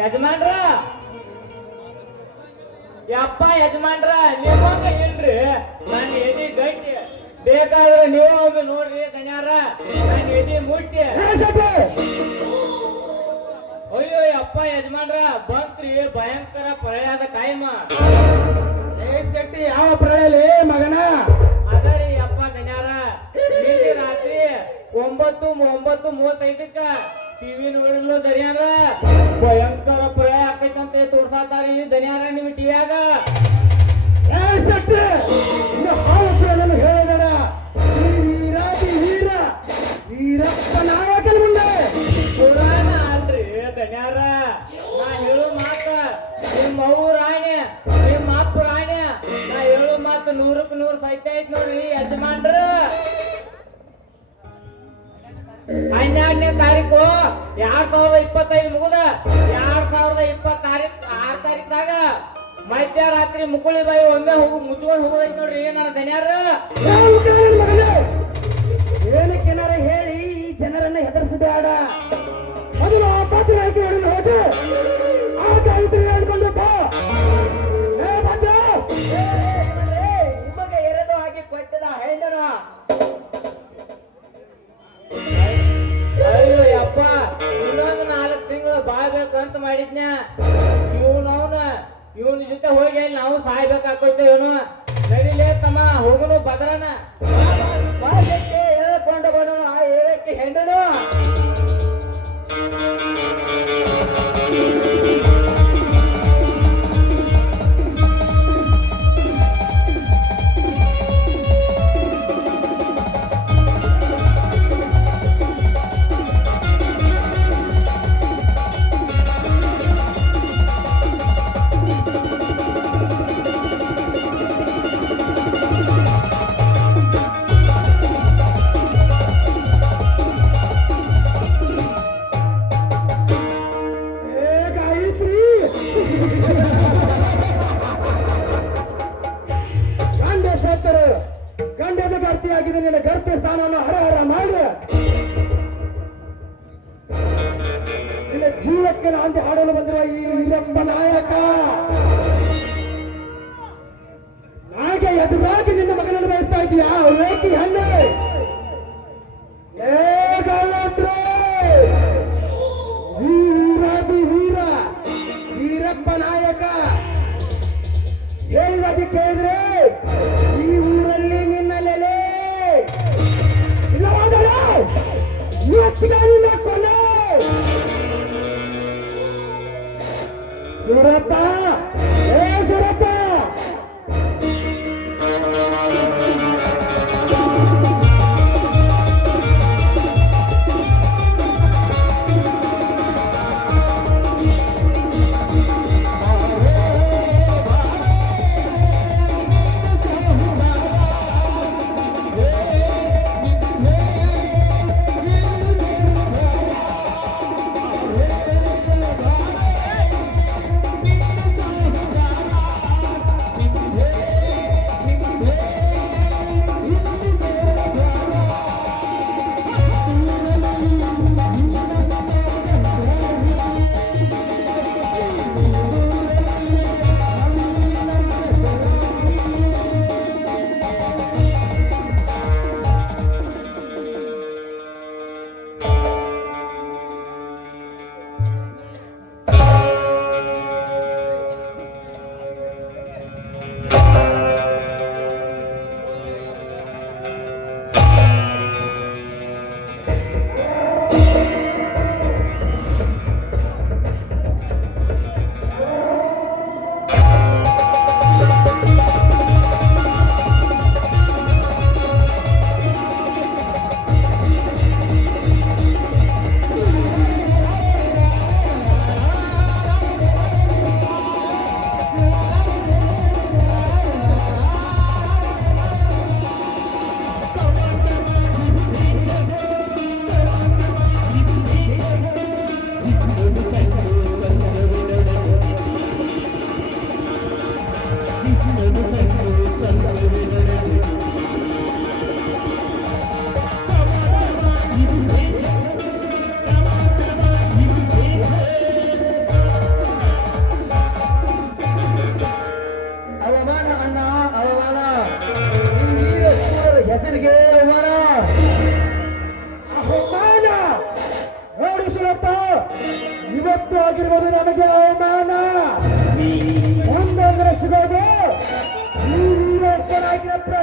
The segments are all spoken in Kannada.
ಯಜಮಾನ್ರ ಯಪ್ಪ ಯಜಮಾನ್ರ ನಿಮಗ ಇಲ್ರಿ ನಾನು ಎದಿ ಗಟ್ಟಿ ಬೇಕಾದ್ರೆ ನೀವು ಒಮ್ಮೆ ನೋಡ್ರಿ ದಣ್ಯಾರ ನಾನು ಎದಿ ಮುಟ್ಟಿ ಅಯ್ಯೋ ಯಪ್ಪ ಯಜಮಾನ್ರ ಬಂತ್ರಿ ಭಯಂಕರ ಪ್ರಳಯದ ಟೈಮ್ ಶೆಟ್ಟಿ ಯಾವ ಪ್ರಳಯಲಿ ಮಗನ ಅದರಿ ಯಪ್ಪ ದಣ್ಯಾರ ನಿನ್ನೆ ರಾತ್ರಿ 9:35ಕ್ಕ ಟಿವಿ ನೋಡಿದ್ಲು ದನಿಯಾರ ಭಯಂಕರ ಪ್ರಳಯ ಆಕೈತಂತೆ ತೋರ್ಸಾತಾರಿ ದನಿಯಾರ ನಿಮ್ ಟಿವಿಯಾಗ ಇನ್ನು ಹಾವ ಪ್ರಳಯನು ಹೇಳಿದಾರ ವೀರಪ್ಪ ನಾಯಕನ ಮುಂದೆ ಪುರಾಣ ಅಲ್ರಿ ದನ್ಯಾರ ನಾ ಹೇಳು ಮಾತ ನಿಮ್ಮ ಅವ್ವ ರಾಣಿ ನಿಮ್ಮ ಅಪ್ಪ ರಾಣಿ ನಾ ಹೇಳು ಮಾತು 100ಕ್ಕೆ 100 ಸತ್ಯ ಐತ್ ನೋಡ್ರಿ ಯಜಮಾನ್ರ 12ನೇ ತಾರೀಕು 2025 ಮುಗುದ 2026 ತಾರೀಕ್ದಾಗ ಮಧ್ಯರಾತ್ರಿ ಮುಕುಳಿ ಬಾಯಿ ಒಮ್ಮೆ ಮುಚ್ಕೊಂಡು ಹೋಗೋದೈತಿ ನೋಡ್ರಿ ನನ್ನ ದನ್ಯಾರ ಏನಕ್ಕೆನಾರ ಹೇಳಿ ಈ ಜನರನ್ನ ಹೆದರಿಸಬೇಡ ಮೊದಲು ಆ ಪಾತ್ರ ಹೋಗಿ ಆ ಕಾಯಿತ್ರಿ ಹೇಳ್ಕೊಂಡು ನಿಮಗೆ ಎರೆದು ಹಾಕಿ ಕೊಟ್ಟದ ಹೆಂಡನ ಅಯ್ಯೋ ಯಪ್ಪ ಇನ್ನೊಂದು 4 ತಿಂಗಳು ಬಾಳ್ಬೇಕಂತ ಮಾಡಿದ್ನ ಇವನ ಜೊತೆ ಹೋಗಿ ನಾವು ಸಾಯ್ಬೇಕಾಗ್ತೇವೇನು ನಡಿಲೇ ತಮ್ಮ ಹೋಗುನು ಬದ್ರನ ಹೇಳ್ಕೊಂಡು ಬರೋಣ ಹೇಳಕ್ಕೆ ಹೆಂಡನು ಗಂಡದ ಗರ್ತಿಯಾಗಿದೆ ನಿನ್ನ ಗರ್ತಿ ಸ್ಥಾನವನ್ನು ಹರಹರ ಮಾಡು ನಿನ್ನ ಜೀವಕ್ಕೆ ನಾಂದಿ ಹಾಡಲು ಬಂದಿರುವ ಈ ವೀರಪ್ಪ ನಾಯಕ ನಾಗೆ ಎದುರಾಗಿ ನಿನ್ನ ಮಗನನ್ನು ಬಯಸ್ತಾ ಇದೀಯಾ ರೇಖಿ ಹಣ್ಣೆ ವೀರಪ್ಪ ನಾಯಕ ಹೇಳಿದಾಗಿ ಕೇಳಿದ್ರೆ ಈ ಊರಲ್ಲಿ ನಿನ್ನ ನೆಲೆ ಇಲ್ಲವಾದರೆ ನಿನ್ನ ಕೊಲೆ ಸುರತ ಸುರತ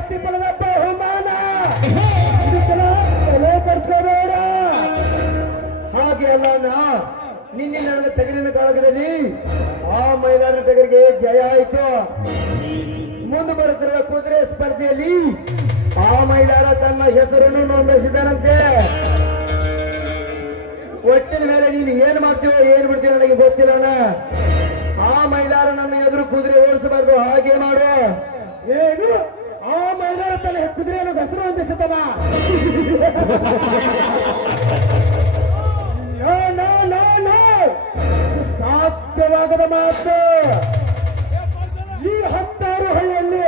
ಪ್ರತಿಫಲದ ಬಹುಮಾನ ಇದಕ್ಕೆಲ್ಲ ತಲೆ ಕೆಡಿಸ್ಕೋಬೇಡ. ಹಾಗೆ ಅಲ್ಲ ನಿನ್ನೆ ನಡೆದ ಟಗರಿನ ಕಾಳಗದಲ್ಲಿ ಆ ಮೈದಾನ ಟಗರಿಗೆ ಜಯ ಆಯಿತು. ಮುಂದೆ ಬರುತ್ತಿರುವ ಕುದುರೆ ಸ್ಪರ್ಧೆಯಲ್ಲಿ ಆ ಮೈದಾನ ತನ್ನ ಹೆಸರನ್ನು ನೋಂದಾಯಿಸಿದ್ದಾನಂತೆ. ಒಟ್ಟಿನ ಮೇಲೆ ನೀನು ಏನ್ ಮಾಡ್ತೀವೋ ಏನ್ ಬಿಡ್ತೀವೋ ನನಗೆ ಗೊತ್ತಿಲ್ಲ. ಆ ಮೈದಾನ ನನ್ನ ಎದುರು ಕುದುರೆ ಓಡಿಸಬಾರ್ದು, ಹಾಗೆ ಮಾಡು. ಏನು ಆ ಮೈದಾನ ತಲೆ ಕುದುರೆಯನ್ನು ಹೆಸರು ಹೊಂದಿಸುತ್ತಾನ? ಸಾಧ್ಯವಾಗದ ಮಾತು. ಈ 16 ಹಳ್ಳಿಯಲ್ಲಿ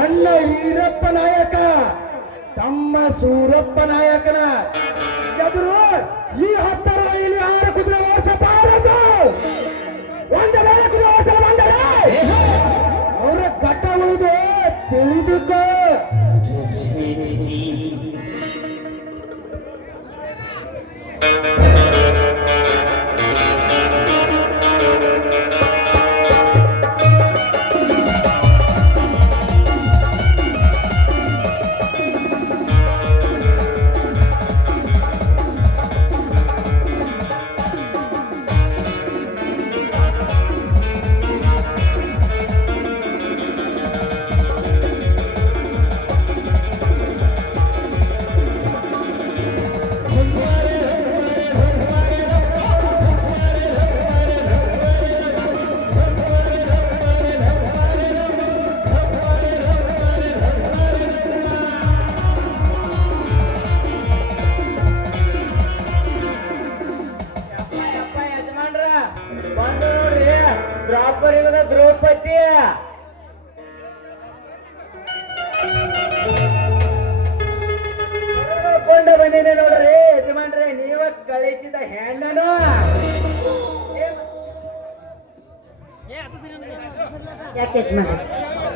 ಅಣ್ಣ ಈರಪ್ಪ ನಾಯಕ ತಮ್ಮ ಸೂರಪ್ಪ ನಾಯಕನ ಎದುರು ಈ 16 ಹಳ್ಳಿಯಲ್ಲಿ 6 ಕುದುರೆ ಓಡಿಸಬಾರದು. ಒಂದು ವೇಳೆ ಕುದುರೆ ಓಡಿಸಲು ಬಂದರೆ ಅವರ ಘಟ್ಟ ಉಳಿದು ತಿಳಿದುಕೋ. ದ್ರೌಪದಿ ಕೊಂಡ ಬಂದಿದೆ ನೋಡ್ರಿ ಯಜಮಾನ್ರೆ. ನೀವ ಕಳಿಸಿದ ಹೆಣ್ಣನು ಯಾಕೆ ಯಜಮಾನ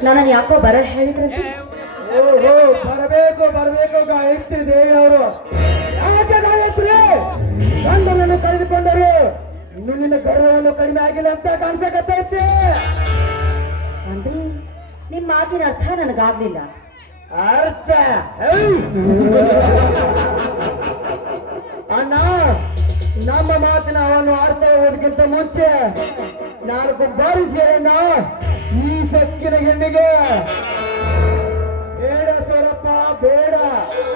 ನನ್ನನ್ನು ಯಾಕೋ ಬರಲ್ ಹೇಳಿದ್ರಂತೆ? ಓಹೋ, ಬರಬೇಕು ಗಾಯತ್ರಿ ದೇವಿ ಅವರು. ಯಾಕೆ ಗಾಯತ್ರಿ ಗಂಡನನ್ನು ಕಳೆದುಕೊಂಡರು? ಇನ್ನು ನಿನ್ನ ಗರ್ವವನ್ನು ಕಡಿಮೆ ಆಗಿಲ್ಲ ಅಂತ ಕಾಣಿಸಕತ್ತೈತಿ. ಅಂದ್ರೆ ನಿಮ್ ಮಾತಿನ ಅರ್ಥ ನನಗಾಗ್ಲಿಲ್ಲ. ಅರ್ಥ ಅಣ್ಣ, ನಮ್ಮ ಮಾತಿನ ಅವನು ಅರ್ಥ ಓದಕ್ಕಿಂತ ಮುಂಚೆ 4 ಬಾರಿ ಸೇರಣ್ಣ ಈ ಸಕ್ಕಿನ ಹೆಣ್ಣಿಗೆ. ಬೇಡ ಸೂರಪ್ಪ ಬೇಡ,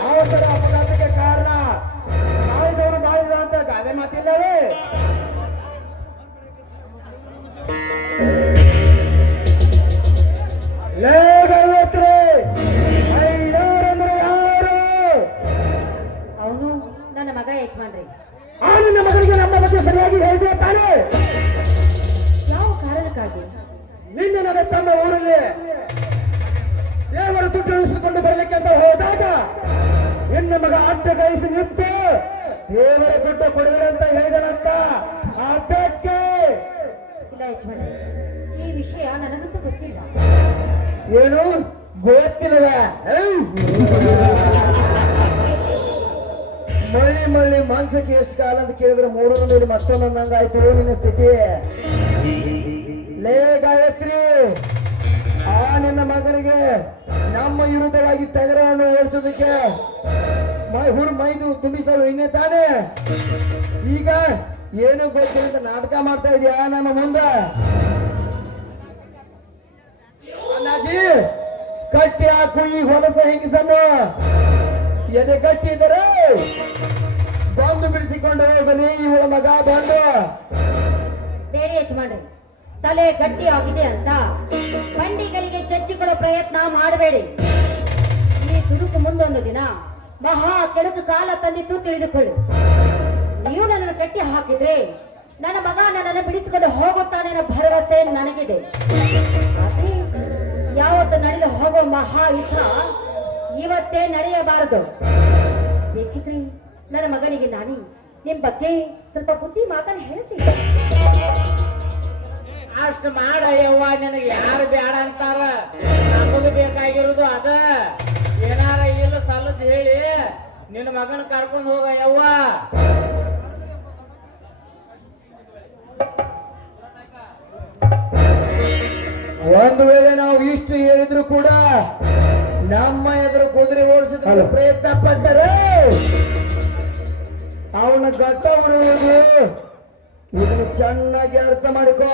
ಅವಸರ ಅಪಘಾತಕ್ಕೆ ಕಾರಣ ಮಾಡಿದವರು ಮಾಡಿದ ಅಂತ ಗಾದೆ ಮಾತಿಲ್ಲವೇ? ಅವನು ನನ್ನ ಮಗ ಯಜಮಾನ್ರಿ. ಆ ನಿನ್ನ ಮಗನಿಗೆ ನಮ್ಮ ಬಗ್ಗೆ ಸರಿಯಾಗಿ ಹೇಳಿದೆ ತಾನೆ? ಯಾವ ಕಾರಣಕ್ಕಾಗಿ? ನಿನ್ನೆ ನನ್ನ ತಮ್ಮ ಊರಲ್ಲಿ ದೇವರ ದುಡ್ಡು ಇಳಿಸಿಕೊಂಡು ಬರಲಿಕ್ಕೆ ಅಂತ ಹೋದಾಗ ನಿನ್ನ ಮಗ ಅಡ್ಡ ಕೈಸಿ ನಿಂತು ದೇವರ ದುಡ್ಡು ಕೊಡುವಿರ ಅಂತ ಹೇಳಿದನಂತ. ಅದಕ್ಕೆ ಇಲ್ಲ ಯಜಮಾನ್ರಿ, ಈ ವಿಷಯ ನನಗಂತೂ ಗೊತ್ತಿಲ್ಲ. ಏನು ಗೊತ್ತಿಲ್ಲವ? ಮಳ್ಳಿ ಮಾಂಸಕ್ಕೆ ಎಷ್ಟು ಕಾಲ ಅಂತ ಕೇಳಿದ್ರೆ 3 ಮೇಲೆ ಮತ್ತೊಂದೊಂದಂಗಾಯ್ತು ನಿನ್ನ ಸ್ಥಿತಿ. ಲೇ ಗಾಯತ್ರಿ, ಆ ನಿನ್ನ ಮಗನಿಗೆ ನಮ್ಮ ವಿರುದ್ಧವಾಗಿ ಟಗರನ್ನು ಓಡಿಸೋದಕ್ಕೆ ಮೈದು ತುಂಬಿಸಿದಳು ಇನ್ನೇ ತಾನೇ. ಈಗ ಏನು ಗೊತ್ತಿಲ್ಲ ಅಂತ ನಾಟಕ ಮಾಡ್ತಾ ಇದೀಯಾ ನಮ್ಮ ಮುಂದೆ? ಅಣ್ಣಾಜಿ, ಕಟ್ಟಿ ಹಾಕು ಈ ಹೊಲಸ ಹೆಂಗಸನ್ನು. ಎದೆ ಗಟ್ಟಿ ಇದ್ದರೆ ಬಂದು ಬಿಡಿಸಿಕೊಂಡು ಹೋಗಲಿ ಇವಳ ಮಗ ಬಂದು. ಬೇಡಿ ಯಜಮಾನ್ರಿ, ತಲೆ ಗಟ್ಟಿ ಆಗಿದೆ ಅಂತ ಬಂಡಿಗಳಿಗೆ ಚಚ್ಚಿಕೊಳ್ಳೋ ಪ್ರಯತ್ನ ಮಾಡಬೇಡಿ. ಈ ತುಡುಕು ಮುಂದೊಂದು ದಿನ ಮಹಾ ಕೆಡುಕು ಕಾಲ ತಂದಿತ್ತು ತಿಳಿದುಕೊಳ್ಳಿ. ನೀವು ನನ್ನನ್ನು ಕಟ್ಟಿ ಹಾಕಿದ್ರೆ ನನ್ನ ಮಗ ನನ್ನನ್ನು ಬಿಡಿಸಿಕೊಂಡು ಹೋಗುತ್ತಾನೆ ಅನ್ನೋ ಭರವಸೆ ನನಗಿದೆ. ಆದ್ರೆ ಯಾವತ್ತು ನಡೆದು ಹೋಗೋ ಮಹಾ ಯುದ್ಧ ಇವತ್ತೇ ನಡೆಯಬಾರದು. ಬೇಕಿದ್ರೆ ನನ್ನ ಮಗನಿಗೆ ನಾನು ನಿಮ್ ಬಗ್ಗೆ ಸ್ವಲ್ಪ ಬುದ್ಧಿ ಮಾತನ್ನು ಹೇಳ್ತೀನಿ. ಅಷ್ಟು ಮಾಡ ಯವ್ವ, ನಿನಗೆ ಯಾರು ಬೇಡ ಅಂತಾರ? ನಮಗೂ ಬೇಕಾಗಿರೋದು ಅದ. ಏನಾರ ಇಲ್ಲ ಸಲ್ಲದ್ ಹೇಳಿ ನಿನ್ನ ಮಗನ ಕರ್ಕೊಂಡು ಹೋಗ ಯವ್ವ. ಕೂಡ ನಮ್ಮ ಎದುರು ಕುದುರೆ ಓಡಿಸಿದ ಪ್ರಯತ್ನ ಪಟ್ಟರೆ ಅವನ ಘಟ್ಟ ಉಳಿಯುವುದು ಇದನ್ನು ಚೆನ್ನಾಗಿ ಅರ್ಥ ಮಾಡಿಕೋ.